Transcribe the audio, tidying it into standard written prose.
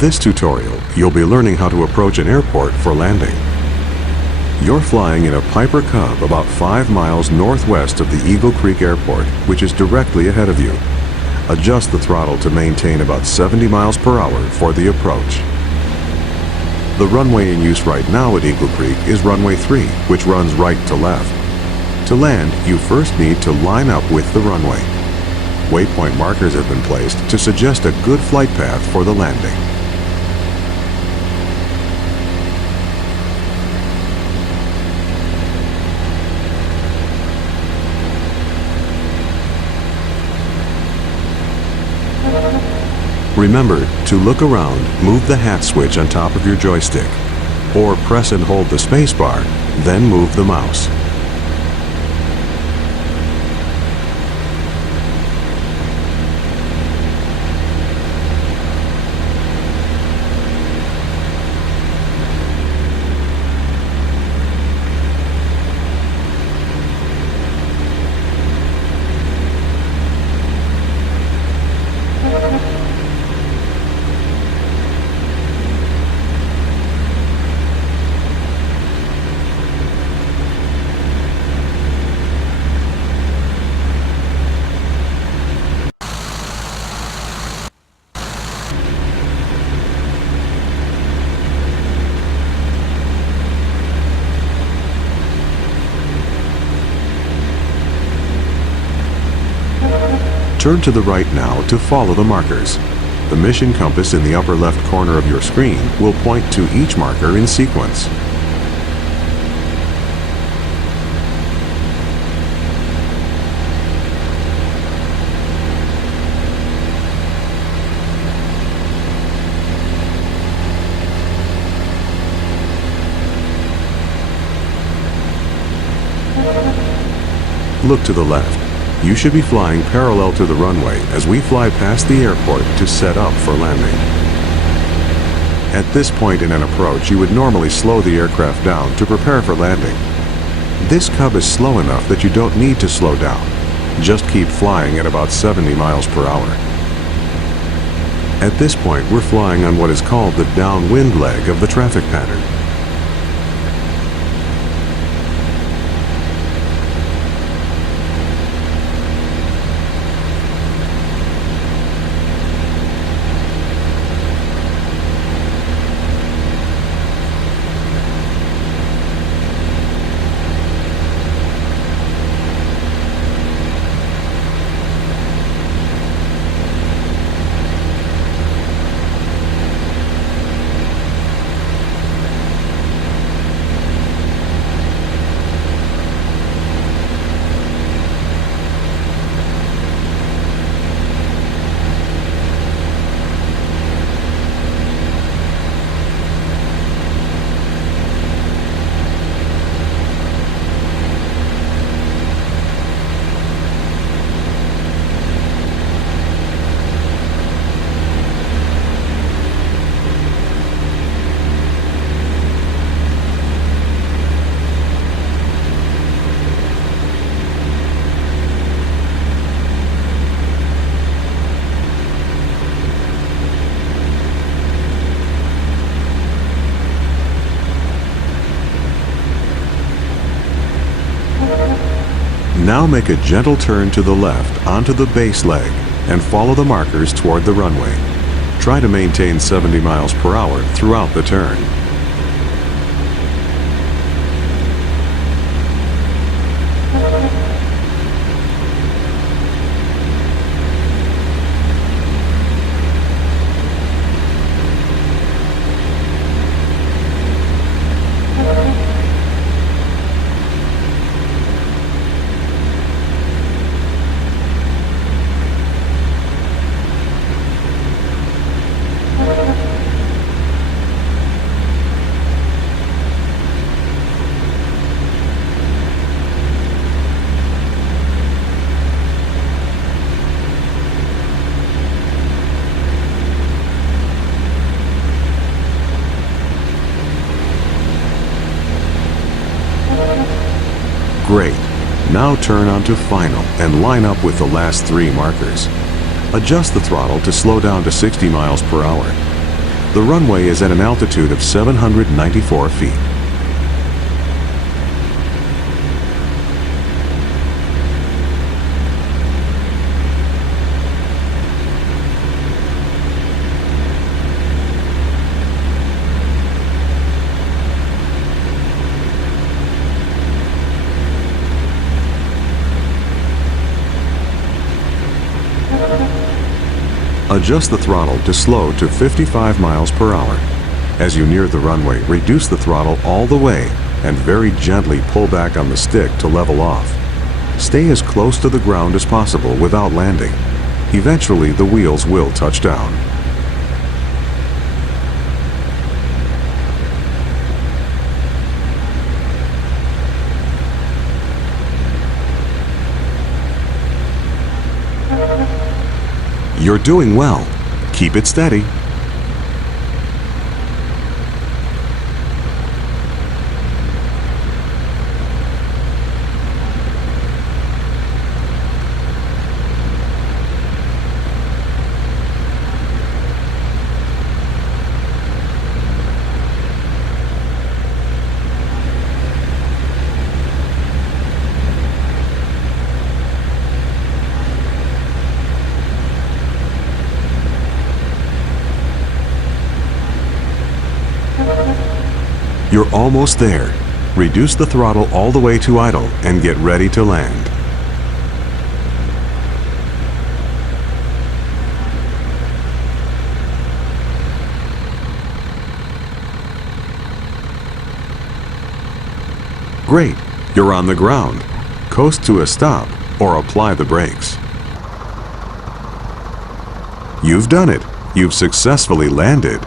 this tutorial, you'll be learning how to approach an airport for landing. You're flying in a Piper Cub about 5 miles northwest of the Eagle Creek Airport, which is directly ahead of you. Adjust the throttle to maintain about 70 miles per hour for the approach. The runway in use right now at Eagle Creek is runway 3, which runs right to left. To land, you first need to line up with the runway. Waypoint markers have been placed to suggest a good flight path for the landing. Remember to look around, move the hat switch on top of your joystick, or press and hold the spacebar, then move the mouse. Turn to the right now to follow the markers. The mission compass in the upper left corner of your screen will point to each marker in sequence. Look to the left. You should be flying parallel to the runway as we fly past the airport to set up for landing. At this point in an approach, you would normally slow the aircraft down to prepare for landing. This Cub is slow enough that you don't need to slow down. Just keep flying at about 70 miles per hour. At this point, we're flying on what is called the downwind leg of the traffic pattern. Now make a gentle turn to the left onto the base leg and follow the markers toward the runway. Try to maintain 70 miles per hour throughout the turn. Great. Now turn onto final and line up with the last 3 markers. Adjust the throttle to slow down to 60 miles per hour. The runway is at an altitude of 794 feet. Adjust the throttle to slow to 55 miles per hour. As you near the runway, reduce the throttle all the way and very gently pull back on the stick to level off. Stay as close to the ground as possible without landing. Eventually, the wheels will touch down. You're doing well. Keep it steady. You're almost there. Reduce the throttle all the way to idle and get ready to land. Great, you're on the ground. Coast to a stop or apply the brakes. You've done it. You've successfully landed.